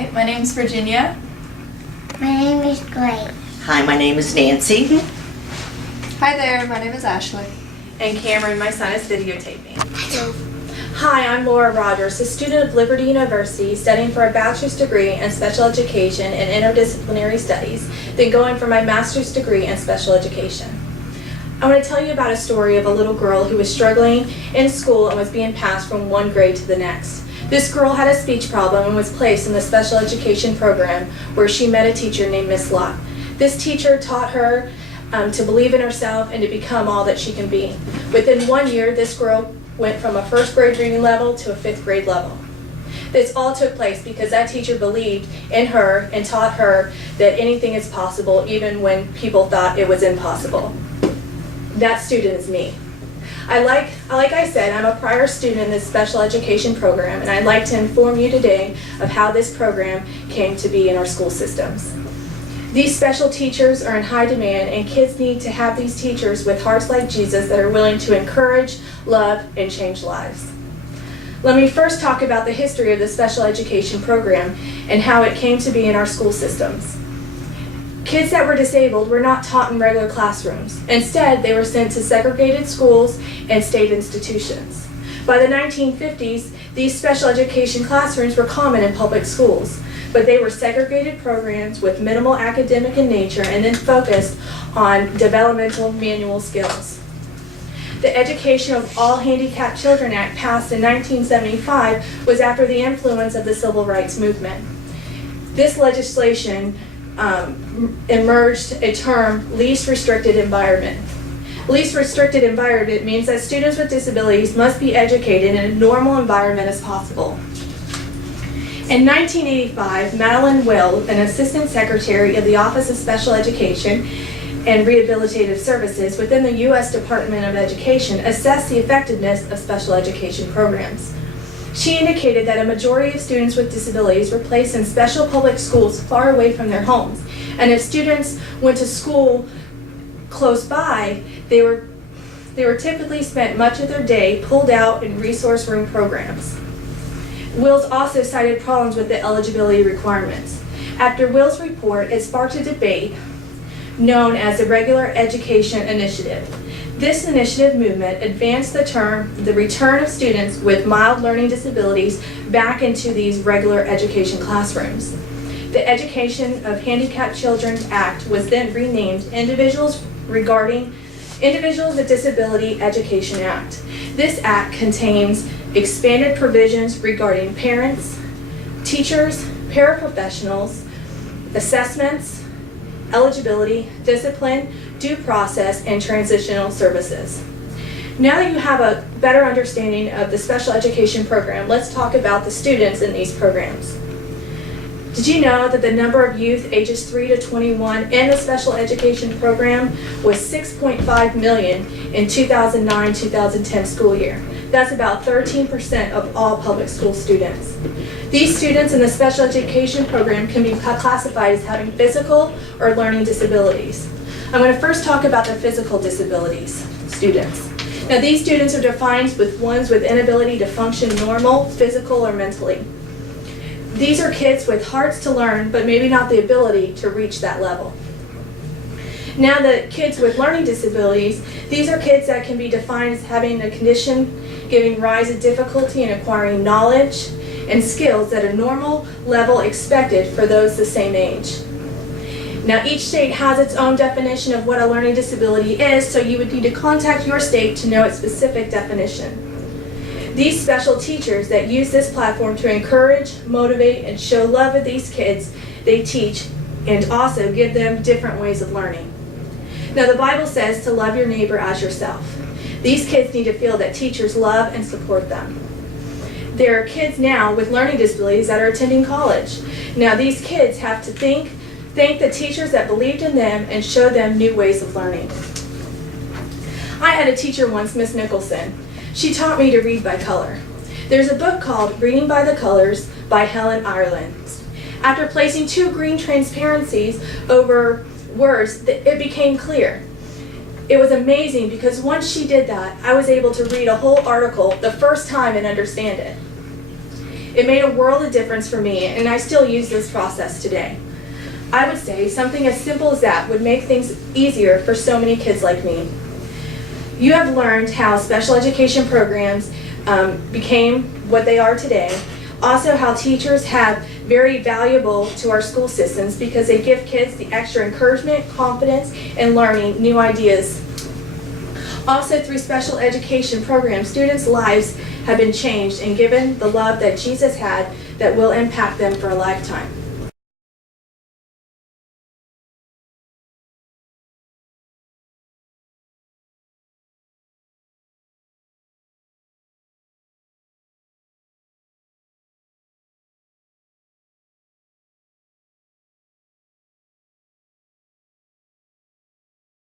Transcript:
Hi, my name's Virginia. My name is Grace. Hi, my name is Nancy. Hi there, my name is Ashley. And Cameron, my son, is videotaping. Hi, I'm Laura Rogers, a student of Liberty University studying for a bachelor's degree in special education and interdisciplinary studies, then going for my master's degree in special education. I want to tell you about a story of a little girl who was struggling in school and was being passed from one grade to the next. This girl had a speech problem and was placed in the special education program where she met a teacher named Miss Locke. This teacher taught her to believe in herself and to become all that she can be. Within 1 year, this girl went from a first grade reading level to a fifth grade level. This all took place because that teacher believed in her and taught her that anything is possible even when people thought it was impossible. That student is me. Like I said, I'm a prior student in this special education program, and I'd like to inform you today of how this program came to be in our school systems. These special teachers are in high demand, and kids need to have these teachers with hearts like Jesus that are willing to encourage, love, and change lives. Let me first talk about the history of the special education program and how it came to be in our school systems. Kids that were disabled were not taught in regular classrooms. Instead, they were sent to segregated schools and state institutions. By the 1950s, these special education classrooms were common in public schools, but they were segregated programs with minimal academic in nature and then focused on developmental manual skills. The Education of All Handicapped Children Act, passed in 1975, was after the influence of the Civil Rights Movement. This legislation emerged a term, least restricted environment. Least restricted environment means that students with disabilities must be educated in a normal environment as possible. In 1985, Madeline Will, an assistant secretary of the Office of Special Education and Rehabilitative Services within the U.S. Department of Education, assessed the effectiveness of special education programs. She indicated that a majority of students with disabilities were placed in special public schools far away from their homes, and if students went to school close by, they were typically spent much of their day pulled out in resource room programs. Wills also cited problems with the eligibility requirements. After Will's report, it sparked a debate known as the Regular Education Initiative. This initiative movement advanced the term, the return of students with mild learning disabilities back into these regular education classrooms. The Education of Handicapped Children Act was then renamed Individuals with Disability Education Act. This act contains expanded provisions regarding parents, teachers, paraprofessionals, assessments, eligibility, discipline, due process, and transitional services. Now that you have a better understanding of the special education program, let's talk about the students in these programs. Did you know that the number of youth ages 3 to 21 in the special education program was 6.5 million in 2009-2010 school year? That's about 13% of all public school students. These students in the special education program can be classified as having physical or learning disabilities. I'm going to first talk about the physical disabilities students. Now, these students are defined with ones with inability to function normal, physical, or mentally. These are kids with hearts to learn, but maybe not the ability to reach that level. Now, the kids with learning disabilities, these are kids that can be defined as having a condition giving rise to difficulty in acquiring knowledge and skills at a normal level expected for those the same age. Now, each state has its own definition of what a learning disability is, so you would need to contact your state to know its specific definition. These special teachers that use this platform to encourage, motivate, and show love of these kids, they teach and also give them different ways of learning. Now, the Bible says to love your neighbor as yourself. These kids need to feel that teachers love and support them. There are kids now with learning disabilities that are attending college. Now, these kids have to thank the teachers that believed in them and show them new ways of learning. I had a teacher once, Miss Nicholson. She taught me to read by color. There's a book called Reading by the Colors by Helen Ireland. After placing 2 green transparencies over words, it became clear. It was amazing because once she did that, I was able to read a whole article the first time and understand it. It made a world of difference for me, and I still use this process today. I would say something as simple as that would make things easier for so many kids like me. You have learned how special education programs became what they are today. Also, how teachers have very valuable to our school systems because they give kids the extra encouragement, confidence, and learning new ideas. Also, through special education programs, students' lives have been changed and given the love that Jesus had that will impact them for a lifetime.